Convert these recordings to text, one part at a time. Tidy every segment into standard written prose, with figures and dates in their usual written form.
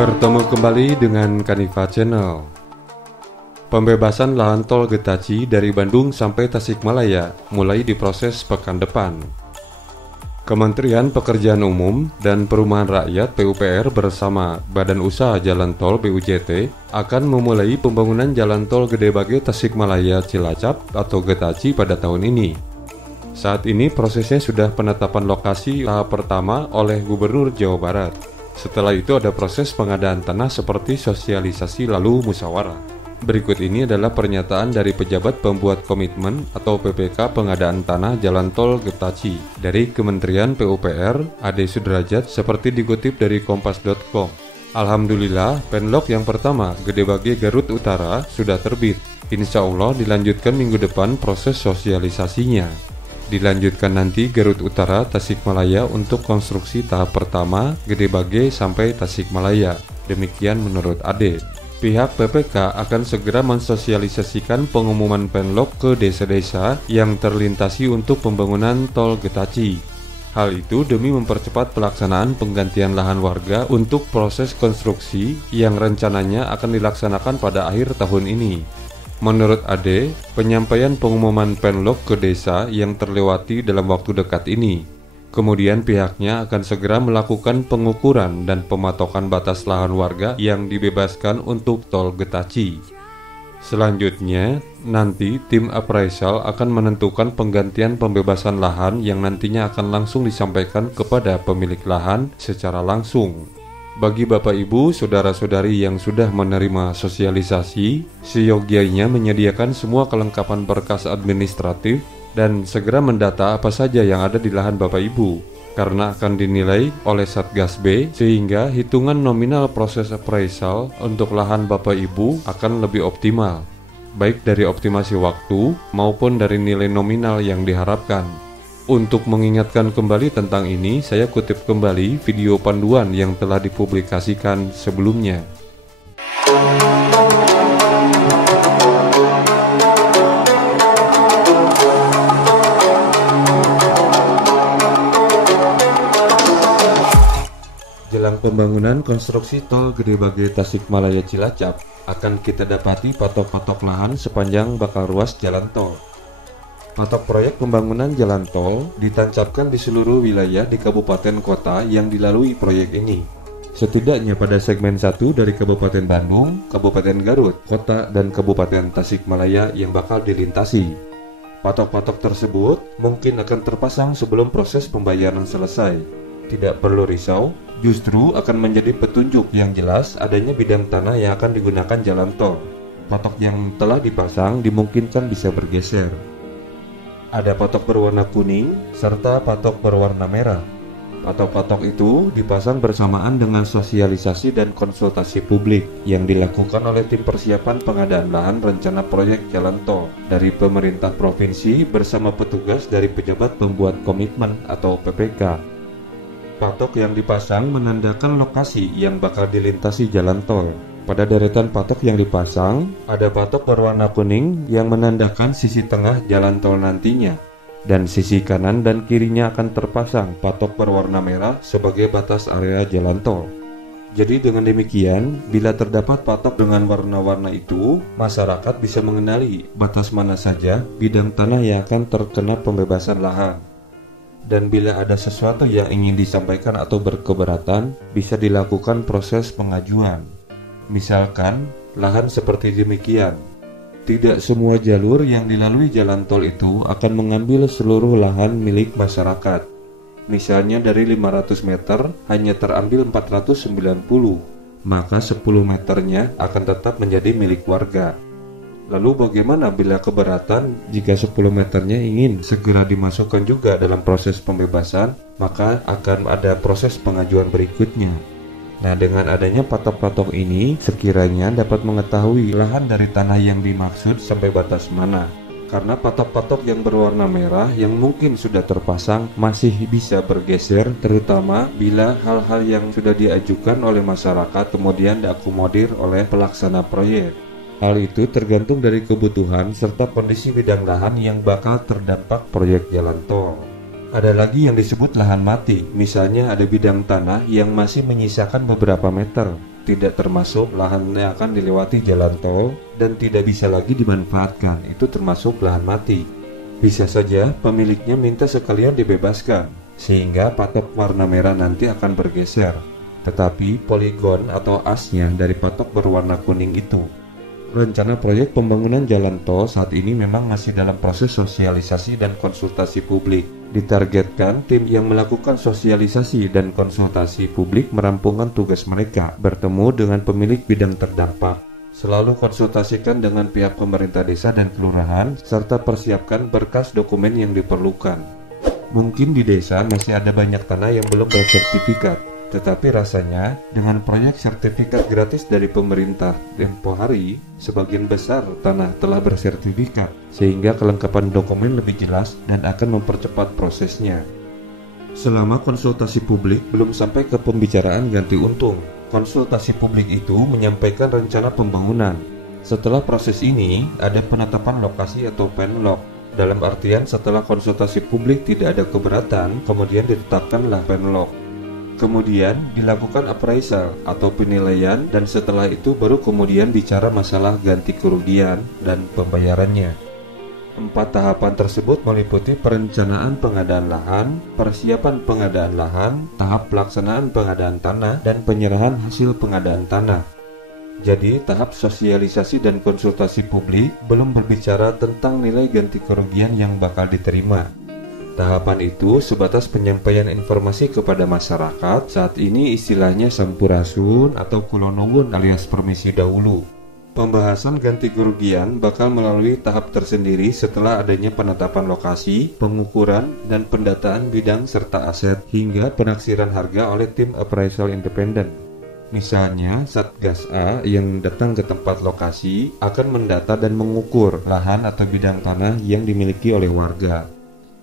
Bertemu kembali dengan Kanifa Channel. Pembebasan lahan tol Getaci dari Bandung sampai Tasikmalaya mulai diproses pekan depan. Kementerian Pekerjaan Umum dan Perumahan Rakyat PUPR bersama Badan Usaha Jalan Tol BUJT akan memulai pembangunan Jalan Tol Gedebage Tasikmalaya Cilacap atau Getaci pada tahun ini. Saat ini prosesnya sudah penetapan lokasi tahap pertama oleh Gubernur Jawa Barat. Setelah itu ada proses pengadaan tanah seperti sosialisasi lalu musyawarah. Berikut ini adalah pernyataan dari pejabat pembuat komitmen atau PPK pengadaan tanah Jalan Tol Getaci dari Kementerian PUPR Ade Sudrajat seperti dikutip dari kompas.com. Alhamdulillah, penlok yang pertama Gedebage Garut Utara sudah terbit. Insya Allah dilanjutkan minggu depan proses sosialisasinya. Dilanjutkan nanti Garut Utara Tasikmalaya untuk konstruksi tahap pertama Gedebage sampai Tasikmalaya. Demikian menurut Ade. Pihak PPK akan segera mensosialisasikan pengumuman penlok ke desa-desa yang terlintasi untuk pembangunan tol Getaci. Hal itu demi mempercepat pelaksanaan penggantian lahan warga untuk proses konstruksi yang rencananya akan dilaksanakan pada akhir tahun ini. Menurut Ade, penyampaian pengumuman penlok ke desa yang terlewati dalam waktu dekat ini. Kemudian pihaknya akan segera melakukan pengukuran dan pematokan batas lahan warga yang dibebaskan untuk tol Getaci. Selanjutnya, nanti tim appraisal akan menentukan penggantian pembebasan lahan yang nantinya akan langsung disampaikan kepada pemilik lahan secara langsung. Bagi Bapak Ibu, Saudara-saudari yang sudah menerima sosialisasi, seyogianya menyediakan semua kelengkapan berkas administratif dan segera mendata apa saja yang ada di lahan Bapak Ibu, karena akan dinilai oleh Satgas B sehingga hitungan nominal proses appraisal untuk lahan Bapak Ibu akan lebih optimal, baik dari optimasi waktu maupun dari nilai nominal yang diharapkan. Untuk mengingatkan kembali tentang ini, saya kutip kembali video panduan yang telah dipublikasikan sebelumnya. Jelang pembangunan konstruksi tol Gedebage Tasikmalaya Cilacap, akan kita dapati patok-patok lahan sepanjang bakal ruas jalan tol. Patok proyek pembangunan jalan tol ditancapkan di seluruh wilayah di kabupaten kota yang dilalui proyek ini. Setidaknya pada segmen 1 dari Kabupaten Bandung, Kabupaten Garut, Kota, dan Kabupaten Tasikmalaya yang bakal dilintasi. Patok-patok tersebut mungkin akan terpasang sebelum proses pembayaran selesai. Tidak perlu risau, justru akan menjadi petunjuk yang jelas adanya bidang tanah yang akan digunakan jalan tol. Patok yang telah dipasang dimungkinkan bisa bergeser. Ada patok berwarna kuning, serta patok berwarna merah. Patok-patok itu dipasang bersamaan dengan sosialisasi dan konsultasi publik yang dilakukan oleh tim persiapan pengadaan lahan rencana proyek jalan tol dari pemerintah provinsi bersama petugas dari pejabat pembuat komitmen atau PPK. Patok yang dipasang menandakan lokasi yang bakal dilintasi jalan tol. Pada deretan patok yang dipasang, ada patok berwarna kuning yang menandakan sisi tengah jalan tol nantinya, dan sisi kanan dan kirinya akan terpasang patok berwarna merah sebagai batas area jalan tol. Jadi dengan demikian, bila terdapat patok dengan warna-warna itu, masyarakat bisa mengenali batas mana saja bidang tanah yang akan terkena pembebasan lahan. Dan bila ada sesuatu yang ingin disampaikan atau berkeberatan, bisa dilakukan proses pengajuan. Misalkan, lahan seperti demikian. Tidak semua jalur yang dilalui jalan tol itu akan mengambil seluruh lahan milik masyarakat. Misalnya dari 500 meter hanya terambil 490, maka 10 meternya akan tetap menjadi milik warga. Lalu bagaimana bila keberatan jika 10 meternya ingin segera dimasukkan juga dalam proses pembebasan, maka akan ada proses pengajuan berikutnya. Nah, dengan adanya patok-patok ini, sekiranya dapat mengetahui lahan dari tanah yang dimaksud sampai batas mana. Karena patok-patok yang berwarna merah yang mungkin sudah terpasang masih bisa bergeser, terutama bila hal-hal yang sudah diajukan oleh masyarakat kemudian diakomodir oleh pelaksana proyek. Hal itu tergantung dari kebutuhan serta kondisi bidang lahan yang bakal terdampak proyek jalan tol. Ada lagi yang disebut lahan mati, misalnya ada bidang tanah yang masih menyisakan beberapa meter, tidak termasuk lahan yang akan dilewati jalan tol dan tidak bisa lagi dimanfaatkan, itu termasuk lahan mati. Bisa saja pemiliknya minta sekalian dibebaskan, sehingga patok warna merah nanti akan bergeser. Tetapi poligon atau asnya dari patok berwarna kuning itu. Rencana proyek pembangunan jalan tol saat ini memang masih dalam proses sosialisasi dan konsultasi publik. Ditargetkan tim yang melakukan sosialisasi dan konsultasi publik merampungkan tugas mereka, bertemu dengan pemilik bidang terdampak. Selalu konsultasikan dengan pihak pemerintah desa dan kelurahan, serta persiapkan berkas dokumen yang diperlukan. Mungkin di desa masih ada banyak tanah yang belum bersertifikat, tetapi rasanya dengan proyek sertifikat gratis dari pemerintah tempo hari, sebagian besar tanah telah bersertifikat, sehingga kelengkapan dokumen lebih jelas dan akan mempercepat prosesnya. Selama konsultasi publik belum sampai ke pembicaraan ganti untung. Konsultasi publik itu menyampaikan rencana pembangunan. Setelah proses ini, ada penetapan lokasi atau penlok. Dalam artian setelah konsultasi publik tidak ada keberatan, kemudian ditetapkanlah penlok. Kemudian dilakukan appraisal atau penilaian dan setelah itu baru kemudian bicara masalah ganti kerugian dan pembayarannya. 4 tahapan tersebut meliputi perencanaan pengadaan lahan, persiapan pengadaan lahan, tahap pelaksanaan pengadaan tanah, dan penyerahan hasil pengadaan tanah. Jadi tahap sosialisasi dan konsultasi publik belum berbicara tentang nilai ganti kerugian yang bakal diterima. Tahapan itu sebatas penyampaian informasi kepada masyarakat, saat ini istilahnya sampurasun atau kulonowun alias permisi dahulu. Pembahasan ganti kerugian bakal melalui tahap tersendiri setelah adanya penetapan lokasi, pengukuran, dan pendataan bidang serta aset, hingga penaksiran harga oleh tim appraisal independen. Misalnya, Satgas A yang datang ke tempat lokasi akan mendata dan mengukur lahan atau bidang tanah yang dimiliki oleh warga.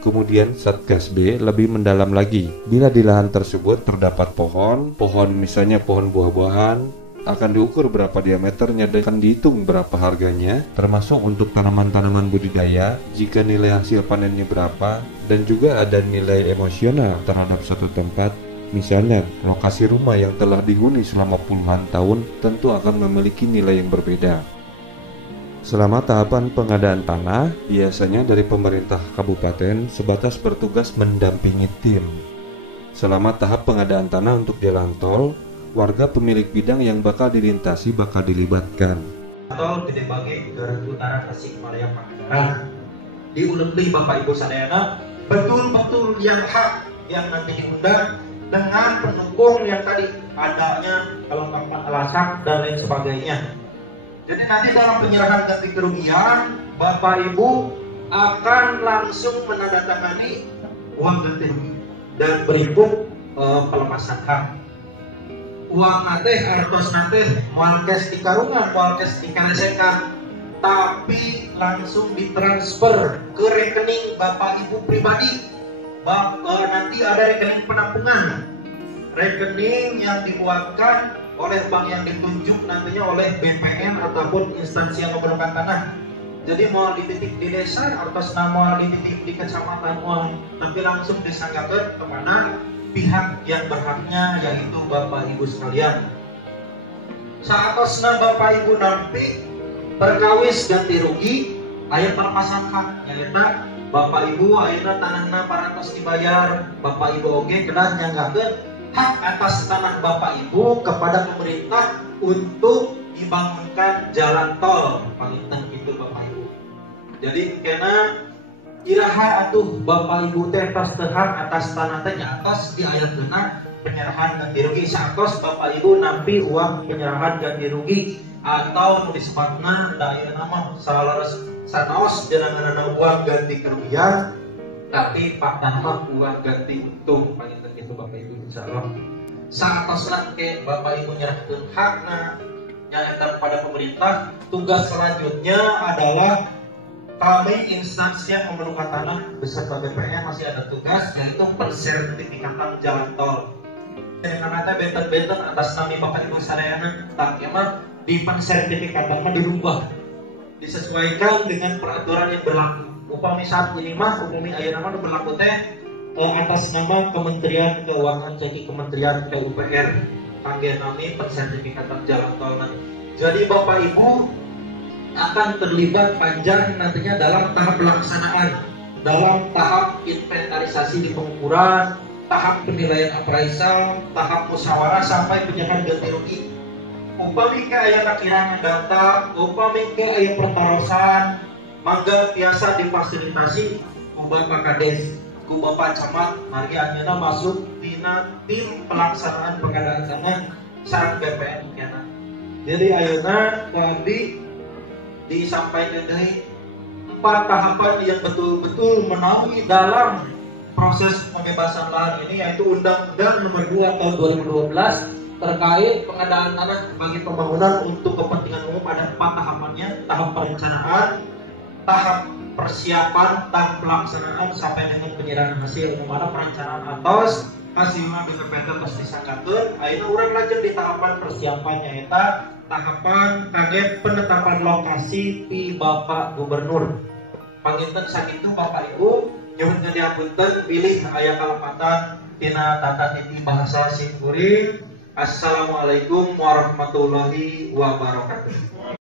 Kemudian Satgas B lebih mendalam lagi. Bila di lahan tersebut terdapat pohon misalnya pohon buah-buahan, akan diukur berapa diameternya dan akan dihitung berapa harganya, termasuk untuk tanaman-tanaman budidaya, jika nilai hasil panennya berapa, dan juga ada nilai emosional terhadap suatu tempat. Misalnya, lokasi rumah yang telah dihuni selama puluhan tahun tentu akan memiliki nilai yang berbeda. Selama tahapan pengadaan tanah, biasanya dari pemerintah kabupaten sebatas bertugas mendampingi tim. Selama tahap pengadaan tanah untuk jalan tol, warga pemilik bidang yang bakal dilintasi bakal dilibatkan. Tol Gede Bage Garut Utara Tasikmalaya Pangandaran. Diulang-ulang Bapak Ibu sadayana, betul-betul yang hak yang nanti diundang dengan pendukung yang tadi adanya kelengkapan alasan dan lain sebagainya. Jadi nanti dalam penyerahan ganti kerugian, Bapak Ibu akan langsung menandatangani uang ganti rugi dan berikut pelepasan hak. Uang nate artos nate moal cash di karungan, moal cash di karesekan, tapi langsung ditransfer ke rekening Bapak Ibu pribadi. Nanti ada rekening penampungan, rekening yang dibuatkan oleh bank yang ditunjuk nantinya oleh BPN ataupun instansi yang memerlukan tanah. Jadi mau dititip di desa atau mau dititip di kecamatan, tapi langsung disangkakan kemana pihak yang berhaknya, yaitu Bapak Ibu sekalian. Saatosna Bapak Ibu nampi perkawis ganti rugi, ayat permasalahan hak, yaitu Bapak Ibu ayeuna tanahna parantos dibayar, Bapak Ibu oge kedah nyanggakeun hak atas tanah Bapak Ibu kepada pemerintah untuk dibangunkan jalan tol. Palinten gitu Bapak Ibu. Jadi kena iraha atuh Bapak Ibu teh tos teu hak atas tanah teh atas di ayat benar penyerahan ganti rugi. Satos Bapak Ibu nampi uang penyerahan ganti rugi atau disebutna da ayeuna mah sanaos jenenganna uang ganti kerugian, tapi Pak Tanah uang ganti untung. Paling gitu Bapak Ibu insyaallah. Saatasna ke Bapak Ibu nyerahkeun hakna nyata kepada pemerintah. Tugas selanjutnya adalah kami instansi yang memerlukan tanah beserta BPN masih ada tugas, yaitu pensertifikatan jalan tol. Dengan kata benten-benten atas nama Bapak Ibu sadayana tak mah di pensertifikatan mah dirubah, disesuaikan dengan peraturan yang berlaku. Upami saat ini mah umumi ayeuna mah berlaku teh atas nama Kementerian Keuangan jadi Kementerian PUPR kangge nami pensertifikatan jalan tol. Jadi Bapak Ibu akan terlibat panjang nantinya dalam tahap pelaksanaan, dalam tahap inventarisasi di pengukuran, tahap penilaian appraisal, tahap musyawarah sampai penyehan ganti rugi. Upami ke aya kirangan data, upami ke aya pertarosan, mangga biasa difasilitasi ku Bapak Kades, ku Bapak Camat, mari anjeunna masuk dina tim pelaksanaan pengadaan tanah sareng BPN kana. Jadi ayeuna tadi disampaikan dari 4 tahapan yang betul-betul menaungi dalam proses pembebasan lahan ini, yaitu Undang-Undang Nomor 2 Tahun 2012 terkait pengadaan tanah bagi pembangunan untuk kepentingan umum. Ada 4 tahapannya: tahap perencanaan, tahap persiapan, tahap pelaksanaan sampai dengan penyerahan hasil. Mana perencanaan atas hasilnya BPPT terus disangkakeun. Ayeuna urang lanjut di tahapan persiapannya eta tahapan kaget penetapan lokasi di Bapak Gubernur. Panginten sakitu Bapak Ibu, nyuhun diapunten pilih aya kalepatan tina tata titi bahasa Simkuring. Assalamualaikum warahmatullahi wabarakatuh.